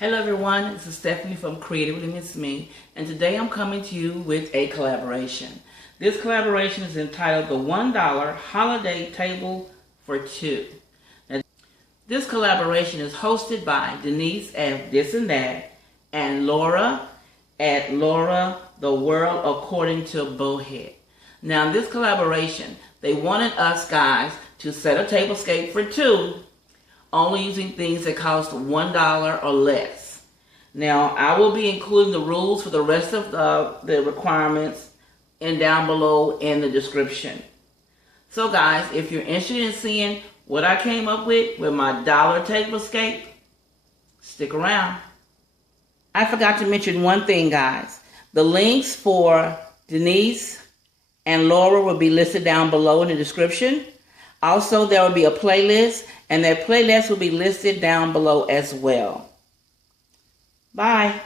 Hello everyone, this is Stephanie from Creatively Miss Me, and today I'm coming to you with a collaboration. This collaboration is entitled the $1 Holiday Table for Two. Now, this collaboration is hosted by Denise at This and That and Laura at Laura The World According to Bowhead. Now in this collaboration, they wanted us guys to set a tablescape for two, only using things that cost $1 or less. Now, I will be including the rules for the rest of the requirements and down below in the description. So guys, if you're interested in seeing what I came up with my dollar tablescape, stick around. I forgot to mention one thing, guys. The links for Denise and Laura will be listed down below in the description. Also, there will be a playlist, and that playlist will be listed down below as well. Bye.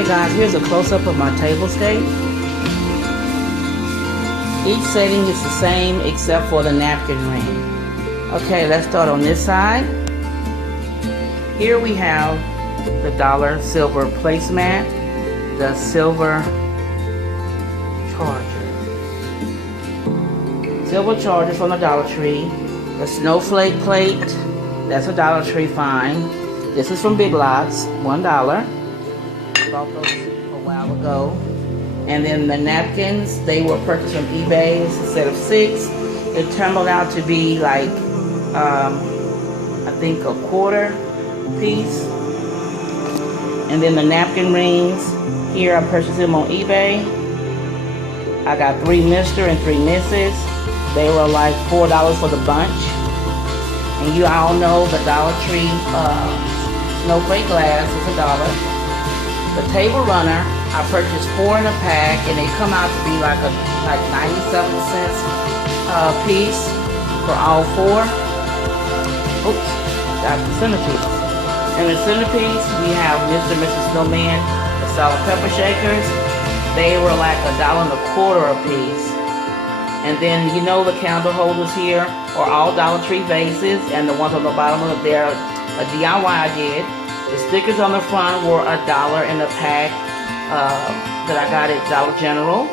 Okay guys, here's a close-up of my tablescape. Each setting is the same except for the napkin ring. Okay, let's start on this side. Here we have the dollar silver placemat, the silver charger from the Dollar Tree, the snowflake plate, that's a Dollar Tree find. This is from Big Lots, $1. Bought those a while ago. And then the napkins, they were purchased from eBay. It's a set of 6. It turned out to be like, I think a quarter piece. And then the napkin rings, here I purchased them on eBay. I got 3 Mr. and 3 Mrs. They were like $4 for the bunch. And you all know the Dollar Tree snowflake glass is $1. The table runner, I purchased 4 in a pack, and they come out to be like 97 cents a piece for all 4. Oops, got the centerpiece. In the centerpiece, we have Mr. and Mrs. Snowman, the salt and pepper shakers. They were like $1.25 a piece. And then you know the candle holders here are all Dollar Tree vases, and the ones on the bottom of there, a DIY I did. The stickers on the front were $1 in a pack that I got at Dollar General.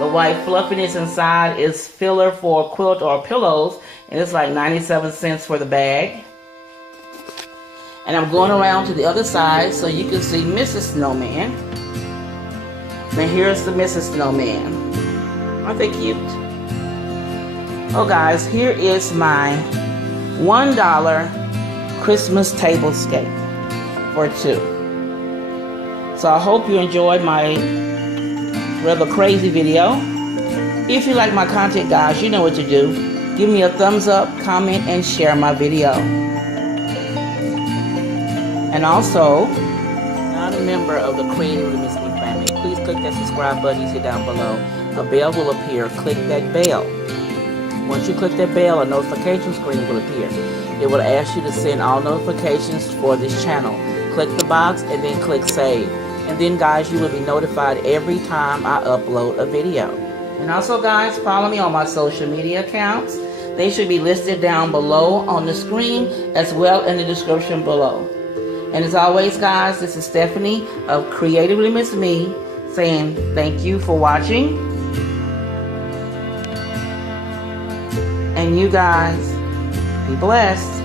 The white fluffiness inside is filler for a quilt or pillows, and it's like 97 cents for the bag. And I'm going around to the other side so you can see Mrs. Snowman. Now here's the Mrs. Snowman. Aren't they cute? Oh guys, here is my $1 Christmas tablescape for 2. So I hope you enjoyed my rather crazy video. If you like my content, guys, you know what to do. Give me a thumbs up, comment, and share my video. And also, if you're not a member of the Creative Miss Me family, please click that subscribe button you see down below. A bell will appear. Click that bell. Once you click that bell, a notification screen will appear. It will ask you to send all notifications for this channel. Click the box and then click save. And then guys, you will be notified every time I upload a video. And also guys, follow me on my social media accounts. They should be listed down below on the screen as well in the description below. And as always guys, this is Stephanie of Creatively Miss Me saying thank you for watching. And you guys, be blessed.